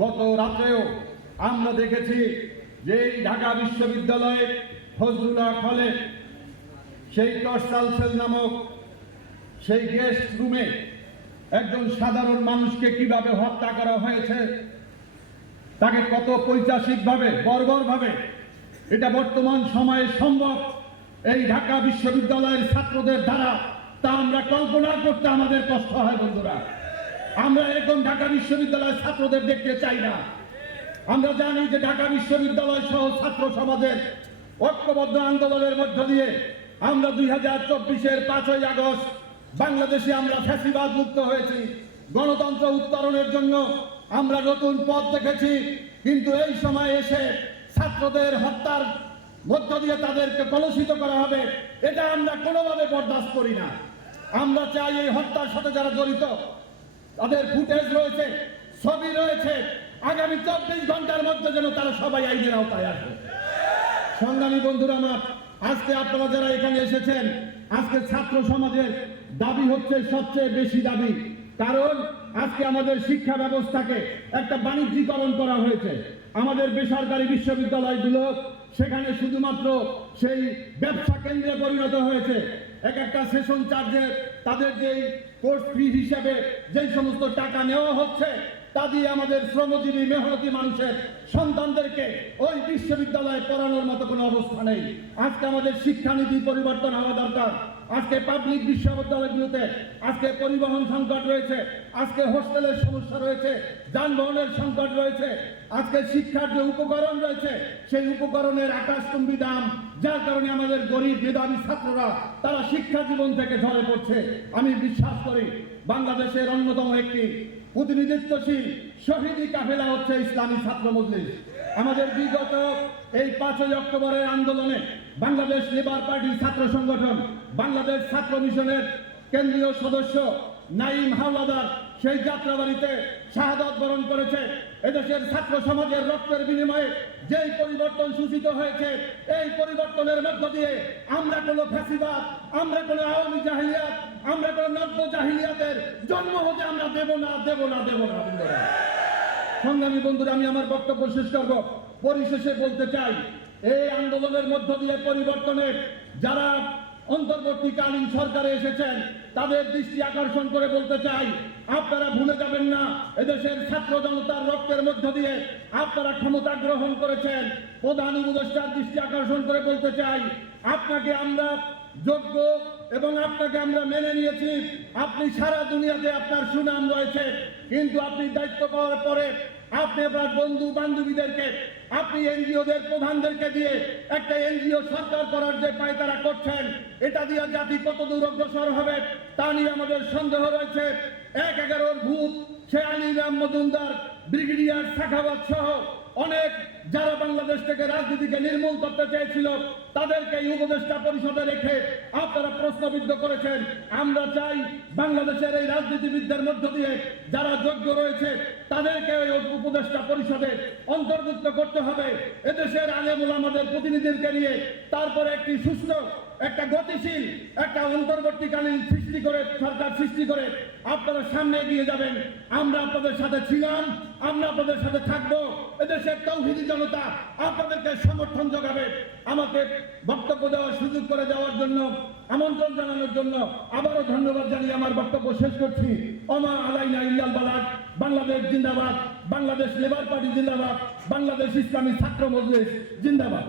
গত রাত্রেও আমরা দেখেছি যে ঢাকা বিশ্ববিদ্যালয়ে ফজলুল্লাহ হলে সেই টর্সাল সেল নামক সেই গেস্ট রুমে একজন সাধারণ মানুষকে কীভাবে হত্যা করা হয়েছে, তাকে কত পৈশাসিকভাবে বর্বরভাবে এটা বর্তমান সময়ে সম্ভব, এই ঢাকা বিশ্ববিদ্যালয়ের ছাত্রদের দ্বারা তা আমরা কল্পনা করতে আমাদের কষ্ট হয় বন্ধুরা। আমরা এরকম ঢাকা বিশ্ববিদ্যালয়ের ছাত্রদের দেখতে চাই না। আমরা জানি যে ঢাকা বিশ্ববিদ্যালয় সহ ছাত্র সমাজের ঐক্যবদ্ধ আন্দোলনের মধ্য দিয়ে আমরা দুই হাজার চব্বিশের পাঁচই আগস্ট বাংলাদেশে আমরা ফ্যাসিবাদ মুক্ত হয়েছি। গণতন্ত্র উত্তরণের জন্য আমরা নতুন পথ দেখেছি। কিন্তু এই সময় এসে ছাত্রদের হত্যার মধ্য দিয়ে তাদেরকে কলুষিত করা হবে, এটা আমরা কোনোভাবে বরদাস্ত করি না। আমরা চাই এই হত্যার সাথে যারা জড়িত তাদের ফুটেজ রয়েছে, ছবি রয়েছে। আগামী চব্বিশ ঘণ্টার মধ্যে যেন তারা সবাই আইনের আওতায় আসে। সংগ্রামী বন্ধুরা আমার, আজকে আপনারা যারা এখানে এসেছেন, আজকে ছাত্র সমাজের দাবি হচ্ছে সবচেয়ে বেশি দাবি। কারণ আজকে আমাদের শিক্ষা ব্যবস্থাকে একটা বাণিজ্যিকরণ করা হয়েছে। আমাদের বেসরকারি বিশ্ববিদ্যালয়গুলো, সেখানে শুধুমাত্র সেই ব্যবসা কেন্দ্রে পরিণত হয়েছে। এক একটা সেশন চার্জে তাদের যেই কোর্স ফি হিসাবে যেই সমস্ত টাকা নেওয়া হচ্ছে, তা দিয়ে আমাদের শ্রমজীবী, মেহনতি মানুষের সন্তানদেরকে ওই বিশ্ববিদ্যালয়ে পড়ানোর মতো কোনো অবস্থা নেই। আজকে আমাদের শিক্ষানীতি পরিবর্তন হওয়া দরকার। আজকে পাবলিক বিশ্ববিদ্যালয়গুলোতে, আজকে পরিবহন সংকট রয়েছে, আজকে হোস্টেলের সমস্যা রয়েছে, যানবাহনের সংকট রয়েছে, আজকে শিক্ষার যে উপকরণ রয়েছে, সেই উপকরণের আকাশচুম্বী দাম, যার কারণে আমাদের গরিব মেধাবী ছাত্ররা, তারা শিক্ষা জীবন থেকে ঝরে পড়ছে। আমি বিশ্বাস করি, বাংলাদেশের অন্যতম একটি প্রতিনিধিত্বশীল শহীদি কাফেলা হচ্ছে ইসলামী ছাত্র মজলিস। আমাদের বিগত এই পাঁচই অক্টোবরের আন্দোলনে বাংলাদেশ লেবার পার্টির ছাত্র সংগঠন, বাংলাদেশ ছাত্র মিশনের কেন্দ্রীয় সদস্য নাইম হাওলাদার সেই যাত্রাবাড়িতে শাহাদত বরণ করেছে। এদেশের ছাত্র সমাজের রক্তের বিনিময়ে যেই পরিবর্তন সূচিত হয়েছে, এই পরিবর্তনের মধ্য দিয়ে আমরা কোনো ফ্যাসিবাদ, আমরা কোনো আওয়ামী জাহিলিয়াত, আমরা কোনো নব্য জাহিলিয়াতের জন্ম হতে আমরা দেব না দেব না দেব না সংগ্রামী বন্ধুরা, আমি আমার বক্তব্য শেষ করব। পরিশেষে বলতে চাই এই আন্দোলনের মধ্য দিয়ে পরিবর্তনের যারা অন্তর্বর্তীকালীন সরকারে এসেছেন, তাদের দৃষ্টি আকর্ষণ করে বলতে চাই, আপনারা ভুলে যাবেন না, এদেশের ছাত্র জনতার রক্তের মধ্য দিয়ে আপনারা ক্ষমতা গ্রহণ করেছেন। প্রধান উপদেষ্টার দৃষ্টি আকর্ষণ করে বলতে চাই, আপনাকে আমরা যোগ্য এবং আপনাকে আমরা মেনে নিয়েছি। আপনি সারা দুনিয়াতে আপনার সুনাম রয়েছে, কিন্তু আপনি দায়িত্ব পাওয়ার পরে আপনি আপনার বন্ধু বান্ধবীদেরকে, আপনি এনজিওদের প্রধানদেরকে দিয়ে একটা এনজিও সরকার করার যে পায়তারা করছেন, এটা দিয়ে জাতি কত দূর অগ্রসর হবে, তা নিয়ে আমাদের সন্দেহ রয়েছে। এক এগারোর ভূত, সে আলিরাম মজুমদার, ব্রিগেডিয়ার শাখাবাদ সহ অনেক যারা বাংলাদেশ থেকে রাজনীতিকে নির্মূল করতে চেয়েছিল, তাদেরকে এই উপদেষ্টা পরিষদে রেখে আপনারা প্রশ্নবিদ্ধ করেছেন। আমরা চাই বাংলাদেশের এই রাজনীতিবিদদের মধ্য দিয়ে যারা যোগ্য রয়েছে, তাদেরকে ওই উপদেষ্টা পরিষদে অন্তর্ভুক্ত করতে হবে। এদেশের আলেমুল আমাদের প্রতিনিধিকে নিয়ে তারপরে একটি সুস্থ একটা গতিশীল, একটা অন্তর্বর্তীকালীন সৃষ্টি করে, সরকার সৃষ্টি করে আপনারা সামনে এগিয়ে যাবেন। আমরা আপনাদের সাথে ছিলাম, আমরা আপনাদের সাথে থাকব। এদেশের তৌহিদি জনতা আপনাদেরকে সমর্থন যোগাবে আমাকে বক্তব্য দেওয়ার সুযোগ করে দেওয়ার জন্য, আমন্ত্রণ জানানোর জন্য আবারও ধন্যবাদ জানিয়ে আমার বক্তব্য শেষ করছি। অমা আলাইনা ইল্লাল বালাদ বাংলাদেশ জিন্দাবাদ, বাংলাদেশ লেবার পার্টি জিন্দাবাদ, বাংলাদেশ ইসলামী ছাত্র মজলিস জিন্দাবাদ।